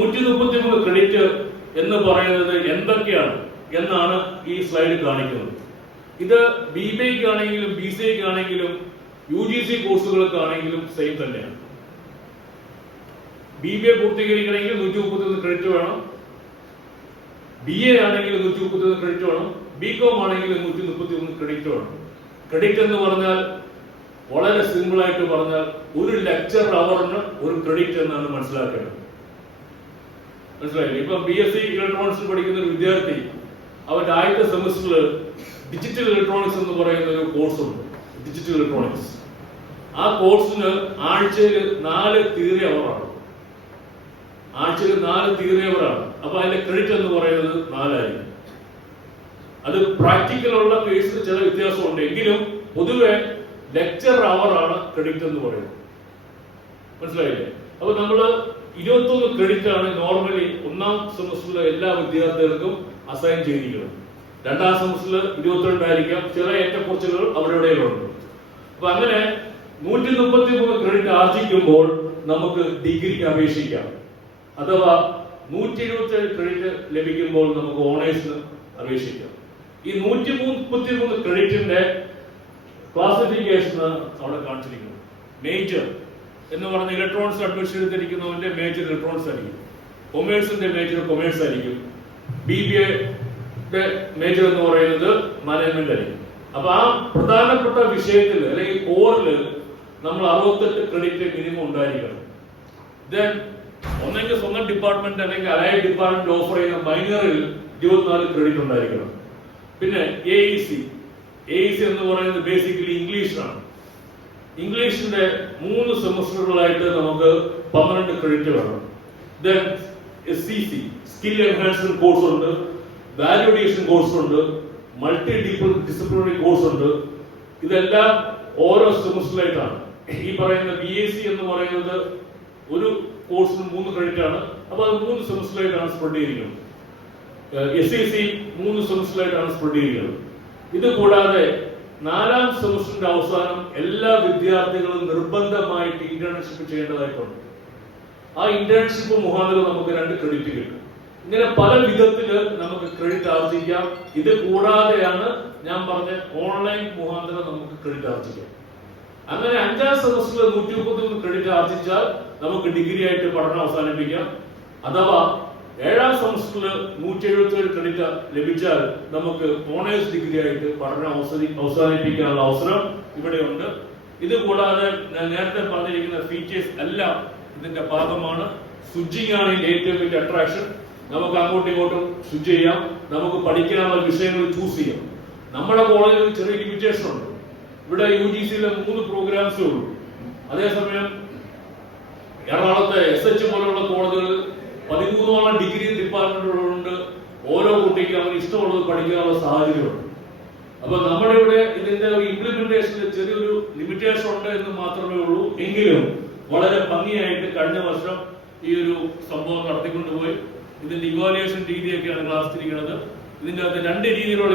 133 credit എന്ന് പറയുന്നത് എന്തൊക്കെയാണ് എന്നാണ് ഈ സ്ലൈഡ് കാണിക്കുന്നത്. ഇത് BBA ആണെങ്കിലും BCA ആണെങ്കിലും UGC കോഴ്സുകൾക്കാണെങ്കിലും സെയിം തന്നെയാണ്. BBA പൂർത്തീകരിക്കണമെങ്കിൽ 133 ക്രെഡിറ്റ് വേണം, BA ആണെങ്കിൽ 133 ക്രെഡിറ്റ് വേണം, BCom ആണെങ്കിൽ 133 ക്രെഡിറ്റ് വേണം. ക്രെഡിറ്റ് എന്ന് പറഞ്ഞാൽ വളരെ സിമ്പിൾ ആയിട്ട് പറഞ്ഞാൽ ഒരു ലെക്ചർ അവറിന് ഒരു ക്രെഡിറ്റ് എന്നാണ് മനസ്സിലാക്കേണ്ടത്. മനസ്സിലായില്ലേ? ഇപ്പൊ BSc ഇലക്ട്രോണിക്സ് പഠിക്കുന്ന ഒരു വിദ്യാർത്ഥി അവന്റെ ആദ്യത്തെ സെമിസ്റ്ററിൽ ഡിജിറ്റൽ ഇലക്ട്രോണിക്സ് എന്ന് പറയുന്ന ഒരു കോഴ്സ് ഉണ്ട്. ഡിജിറ്റൽ ഇലക്ട്രോണിക്സ് ആ കോഴ്സിന് ആഴ്ചയിൽ 4 തിയറി അവറാണ്. ആഴ്ചയിൽ 4 തിയറി അവറാണ്. അപ്പൊ അതിന്റെ ക്രെഡിറ്റ് എന്ന് പറയുന്നത് 4 ആയിരിക്കും. അത് പ്രാക്ടിക്കൽ ഉള്ള കേസിൽ ചില വ്യത്യാസമുണ്ട്, എങ്കിലും പൊതുവെ ലെക്ചർ അവറാണ് ക്രെഡിറ്റ് എന്ന് പറയുന്നത്. മനസ്സിലായില്ലേ? അപ്പൊ നമ്മള് 21 ക്രെഡിറ്റ് ആണ് നോർമലി ഒന്നാം സെമസ്റ്ററിലെ എല്ലാ വിദ്യാർത്ഥികൾക്കും അസൈൻ ചെയ്തിരിക്കുന്നത്. രണ്ടാം സെമസ്റ്ററിൽ 22 ആയിരിക്കാം, ചില ഏറ്റക്കുറച്ചുകൾ അവിടെ ഉണ്ട്. അപ്പൊ അങ്ങനെ 133 ക്രെഡിറ്റ് ആർജിക്കുമ്പോൾ നമുക്ക് ഡിഗ്രിക്ക് അപേക്ഷിക്കാം, അഥവാ 177 ക്രെഡിറ്റ് ലഭിക്കുമ്പോൾ നമുക്ക് ഓണേഴ്സിന് അപേക്ഷിക്കാം. ഈ 133 ക്രെഡിറ്റിന്റെ ക്ലാസിഫിക്കേഷൻ അവിടെ കാണിച്ചിരിക്കുന്നു. മേജർ എന്ന് പറഞ്ഞ ഇലക്ട്രോണിക്സ് അഡ്മിഷൻ എടുത്തിരിക്കുന്നവന്റെ മേജർ ഇലക്ട്രോണിക്സ് ആയിരിക്കും, കൊമേഴ്സിന്റെ മേജർ കൊമേഴ്സ് ആയിരിക്കും, BBA മേജർ എന്ന് പറയുന്നത് മാനേജ്മെന്റ് ആയിരിക്കും. അപ്പൊ ആ പ്രധാനപ്പെട്ട വിഷയത്തിൽ അല്ലെങ്കിൽ കോറിൽ നമ്മൾ 68 ക്രെഡിറ്റ് മിനിമം ഉണ്ടായിരിക്കണം. ദെൻ ഒന്നെങ്കിൽ സ്വന്തം ഡിപ്പാർട്ട്മെന്റ് അല്ലെങ്കിൽ അലൈഡ് ഡിപ്പാർട്ട്മെന്റ് ഓഫർ ചെയ്യുന്ന മൈനറിൽ 24 ക്രെഡിറ്റ് ഉണ്ടായിരിക്കണം. പിന്നെ AEC എന്ന് പറയുന്നത് ബേസിക്കലി ഇംഗ്ലീഷാണ്. ഇംഗ്ലീഷിന്റെ 3 സെമസ്റ്ററുകളായിട്ട് നമുക്ക് 12 ക്രെഡിറ്റ് വേണം. Then SCC skill enhancement course ഉണ്ട്, വാല്യൂ അഡീഷൻ കോഴ്സ് ഉണ്ട്, മൾട്ടി ഡിസിപ്ലിനറി കോഴ്സ് ഉണ്ട്. ഇതെല്ലാം ഓരോ സെമസ്റ്ററിലായിട്ടാണ്. ഈ പറയുന്ന BAC എന്ന് പറയുന്നത് ഒരു കോഴ്സിന് 3 ക്രെഡിറ്റ് ആണ്. അപ്പൊ അത് 3 സെമസ്റ്ററിലായിട്ടാണ് സ്പ്രെഡ് ചെയ്തിരിക്കുന്നത്. SCC 3 സെമസ്റ്ററിലായിട്ടാണ് സ്പ്രെഡ് ചെയ്തിരിക്കുന്നത്. ഇത് കൂടാതെ 4ാം സെമസ്റ്ററിന്റെ അവസാനം എല്ലാ വിദ്യാർത്ഥികളും നിർബന്ധമായിട്ട് ഇന്റേൺഷിപ്പ് ചെയ്യേണ്ടതായിട്ടുണ്ട്. ആ ഇന്റേൺഷിപ്പ് മുഖാന്തരം നമുക്ക് 2 ക്രെഡിറ്റ് കിട്ടും. ഇങ്ങനെ പല വിധത്തില് നമുക്ക് ക്രെഡിറ്റ് ആർജിക്കാം. ഇത് കൂടാതെയാണ് ഞാൻ പറഞ്ഞ ഓൺലൈൻ മുഖാന്തരം നമുക്ക് ക്രെഡിറ്റ് ആർജിക്കാം. അങ്ങനെ 5ാം സെമസ്റ്ററിൽ 133 ക്രെഡിറ്റ് ആർജിച്ചാൽ നമുക്ക് ഡിഗ്രി ആയിട്ട് പഠനം അവസാനിപ്പിക്കാം. അഥവാ 7ാം സെമസ്റ്ററിൽ 177 ക്രെഡിറ്റ് ലഭിച്ചാൽ നമുക്ക് ഓണേഴ്സ് ഡിഗ്രി ആയിട്ട് പഠനം അവസാനിപ്പിക്കാനുള്ള അവസരം ഇവിടെയുണ്ട്. ഇത് കൂടാതെ ഞാൻ നേരത്തെ പറഞ്ഞിരിക്കുന്ന ഫീച്ചേഴ്സ് എല്ലാം ഇതിന്റെ ഭാഗമാണ്. സ്വിച്ചിങ് ആണ് ഏറ്റവും വലിയ അട്രാക്ഷൻ. നമുക്ക് അങ്ങോട്ടും ഇങ്ങോട്ടും സ്വിച്ച് ചെയ്യാം, നമുക്ക് പഠിക്കാനുള്ള വിഷയങ്ങൾ ചൂസ് ചെയ്യാം. നമ്മുടെ കോളേജിൽ ചെറിയ ലിമിറ്റേഷൻ ഉണ്ട്. ഇവിടെ UGCയിലെ 3 പ്രോഗ്രാംസേ ഉള്ളൂ. അതേസമയം എറണാകുളത്തെ SH പോലുള്ള കോളേജുകളിൽ 13ഓളം ഡിഗ്രി ഡിപ്പാർട്ട്മെന്റുകളുണ്ട്. ഓരോ കുട്ടിക്കും അവന് ഇഷ്ടമുള്ളത് പഠിക്കാനുള്ള സാഹചര്യമുണ്ട്. അപ്പൊ നമ്മുടെ ഇവിടെ ഇതിന്റെ ഇംപ്ലിമെന്റേഷനിൽ ചെറിയൊരു ലിമിറ്റേഷൻ ഉണ്ട് എന്ന് മാത്രമേ ഉള്ളൂ. എങ്കിലും വളരെ ഭംഗിയായിട്ട് കഴിഞ്ഞ വർഷം ഈ ഒരു സംഭവം നടത്തിക്കൊണ്ടുപോയി. ഇതിന്റെ ഇവാലുവേഷൻ രീതിയൊക്കെയാണ് ക്ലാസ് തിരിക്കുന്നത്. ഇതിന്റെ അകത്ത് 2 രീതിയിലുള്ള